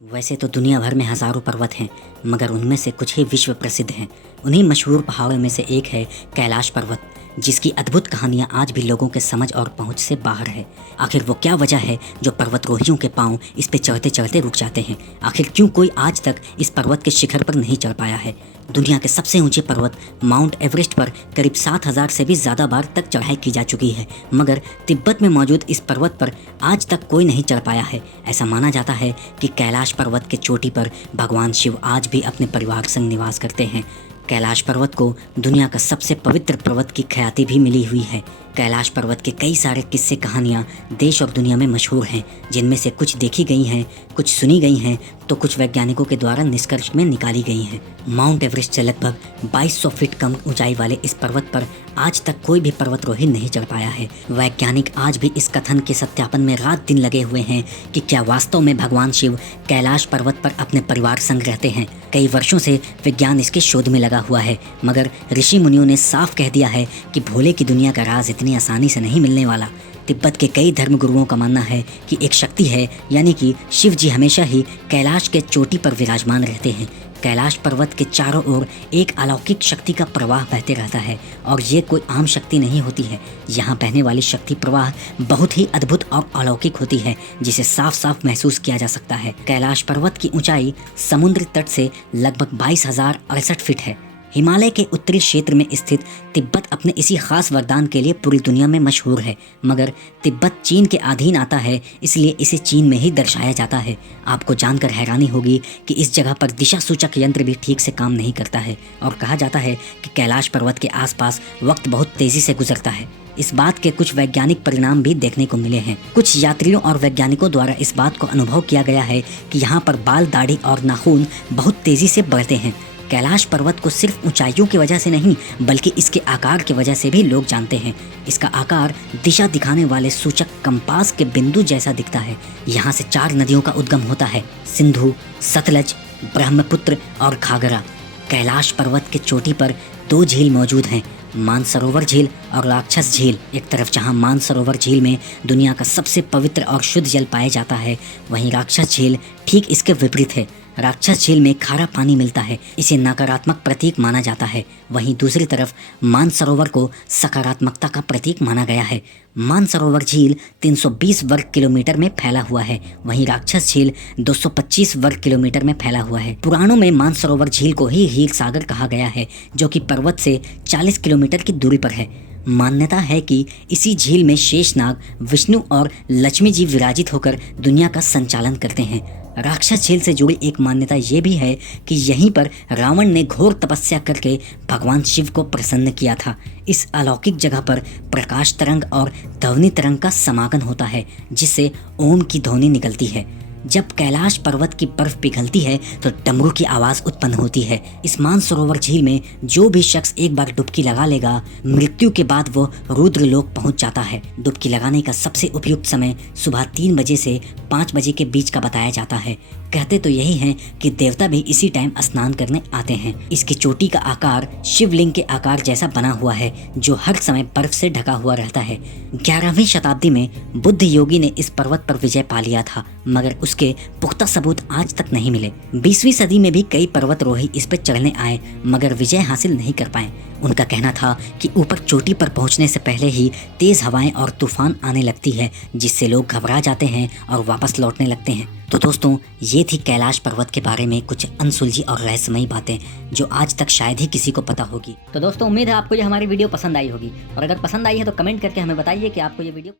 वैसे तो दुनिया भर में हज़ारों पर्वत हैं, मगर उनमें से कुछ ही विश्व प्रसिद्ध हैं। उन्हीं मशहूर पहाड़ों में से एक है कैलाश पर्वत, जिसकी अद्भुत कहानियाँ आज भी लोगों के समझ और पहुँच से बाहर है। आखिर वो क्या वजह है जो पर्वतरोहियों के पाँव इस पे चढ़ते चढ़ते रुक जाते हैं? आखिर क्यों कोई आज तक इस पर्वत के शिखर पर नहीं चढ़ पाया है? दुनिया के सबसे ऊंचे पर्वत माउंट एवरेस्ट पर करीब 7,000 से भी ज़्यादा बार तक चढ़ाई की जा चुकी है, मगर तिब्बत में मौजूद इस पर्वत पर आज तक कोई नहीं चढ़ पाया है। ऐसा माना जाता है कि कैलाश पर्वत के चोटी पर भगवान शिव आज भी अपने परिवार संग निवास करते हैं। कैलाश पर्वत को दुनिया का सबसे पवित्र पर्वत की ख्याति भी मिली हुई है। कैलाश पर्वत के कई सारे किस्से कहानियाँ देश और दुनिया में मशहूर हैं, जिनमें से कुछ देखी गई हैं, कुछ सुनी गई हैं, तो कुछ वैज्ञानिकों के द्वारा निष्कर्ष में निकाली गई हैं। माउंट एवरेस्ट से लगभग 2200 फीट कम ऊंचाई वाले इस पर्वत पर आज तक कोई भी पर्वतरोही नहीं चढ़ पाया है। वैज्ञानिक आज भी इस कथन के सत्यापन में रात दिन लगे हुए हैं कि क्या वास्तव में भगवान शिव कैलाश पर्वत पर अपने परिवार संग रहते हैं। कई वर्षों से विज्ञान इसके शोध में लगा हुआ है, मगर ऋषि मुनियों ने साफ कह दिया है कि भोले की दुनिया का राज इतनी आसानी से नहीं मिलने वाला। तिब्बत के कई धर्मगुरुओं का मानना है कि एक शक्ति है, यानी कि शिव जी हमेशा ही कैलाश के चोटी पर विराजमान रहते हैं। कैलाश पर्वत के चारों ओर एक अलौकिक शक्ति का प्रवाह बहते रहता है, और ये कोई आम शक्ति नहीं होती है। यहाँ बहने वाली शक्ति प्रवाह बहुत ही अद्भुत और अलौकिक होती है, जिसे साफ साफ महसूस किया जा सकता है। कैलाश पर्वत की ऊंचाई समुद्र तट से लगभग 22,068 फीट है। हिमालय के उत्तरी क्षेत्र में स्थित तिब्बत अपने इसी खास वरदान के लिए पूरी दुनिया में मशहूर है, मगर तिब्बत चीन के अधीन आता है, इसलिए इसे चीन में ही दर्शाया जाता है। आपको जानकर हैरानी होगी कि इस जगह पर दिशा सूचक यंत्र भी ठीक से काम नहीं करता है, और कहा जाता है कि कैलाश पर्वत के आसपास वक्त बहुत तेजी से गुजरता है। इस बात के कुछ वैज्ञानिक परिणाम भी देखने को मिले हैं। कुछ यात्रियों और वैज्ञानिकों द्वारा इस बात को अनुभव किया गया है कि यहाँ पर बाल, दाढ़ी और नाखून बहुत तेजी से बढ़ते हैं। कैलाश पर्वत को सिर्फ ऊंचाइयों की वजह से नहीं, बल्कि इसके आकार की वजह से भी लोग जानते हैं। इसका आकार दिशा दिखाने वाले सूचक कंपास के बिंदु जैसा दिखता है। यहाँ से 4 नदियों का उद्गम होता है: सिंधु, सतलज, ब्रह्मपुत्र और घाघरा। कैलाश पर्वत के चोटी पर 2 झील मौजूद हैं, मानसरोवर झील और राक्षस झील। एक तरफ जहां मानसरोवर झील में दुनिया का सबसे पवित्र और शुद्ध जल पाया जाता है, वहीं राक्षस झील ठीक इसके विपरीत है। राक्षस झील में खारा पानी मिलता है, इसे नकारात्मक प्रतीक माना जाता है। वहीं दूसरी तरफ मानसरोवर को सकारात्मकता का प्रतीक माना गया है। मानसरोवर झील 320 वर्ग किलोमीटर में फैला हुआ है, वहीं राक्षस झील 225 वर्ग किलोमीटर में फैला हुआ है। पुराणों में मानसरोवर झील को ही हीर सागर कहा गया है, जो कि पर्वत से 40 किलोमीटर की दूरी पर है। मान्यता है कि इसी झील में शेषनाग, विष्णु और लक्ष्मी जी विराजित होकर दुनिया का संचालन करते हैं। राक्षस झील से जुड़ी एक मान्यता ये भी है कि यहीं पर रावण ने घोर तपस्या करके भगवान शिव को प्रसन्न किया था। इस अलौकिक जगह पर प्रकाश तरंग और ध्वनि तरंग का समागम होता है, जिससे ओम की ध्वनि निकलती है। जब कैलाश पर्वत की बर्फ पिघलती है तो डमरू की आवाज़ उत्पन्न होती है। इस मानसरोवर झील में जो भी शख्स एक बार डुबकी लगा लेगा, मृत्यु के बाद वो रुद्रलोक पहुंच जाता है। डुबकी लगाने का सबसे उपयुक्त समय सुबह 3 बजे से 5 बजे के बीच का बताया जाता है। कहते तो यही हैं कि देवता भी इसी टाइम स्नान करने आते हैं। इसकी चोटी का आकार शिवलिंग के आकार जैसा बना हुआ है, जो हर समय बर्फ से ढका हुआ रहता है। 11वीं शताब्दी में बुद्ध योगी ने इस पर्वत पर विजय पा लिया था, मगर उसके पुख्ता सबूत आज तक नहीं मिले। 20वीं सदी में भी कई पर्वतरोही इस पर चढ़ने आए, मगर विजय हासिल नहीं कर पाए। उनका कहना था कि ऊपर चोटी पर पहुंचने से पहले ही तेज हवाएं और तूफान आने लगती है, जिससे लोग घबरा जाते हैं और वापस लौटने लगते हैं। तो दोस्तों, ये थी कैलाश पर्वत के बारे में कुछ अनसुलझी और रहस्यमयी बातें, जो आज तक शायद ही किसी को पता होगी। तो दोस्तों, उम्मीद है आपको ये हमारी वीडियो पसंद आई होगी, और अगर पसंद आई है तो कमेंट करके हमें बताइए कि आपको ये वीडियो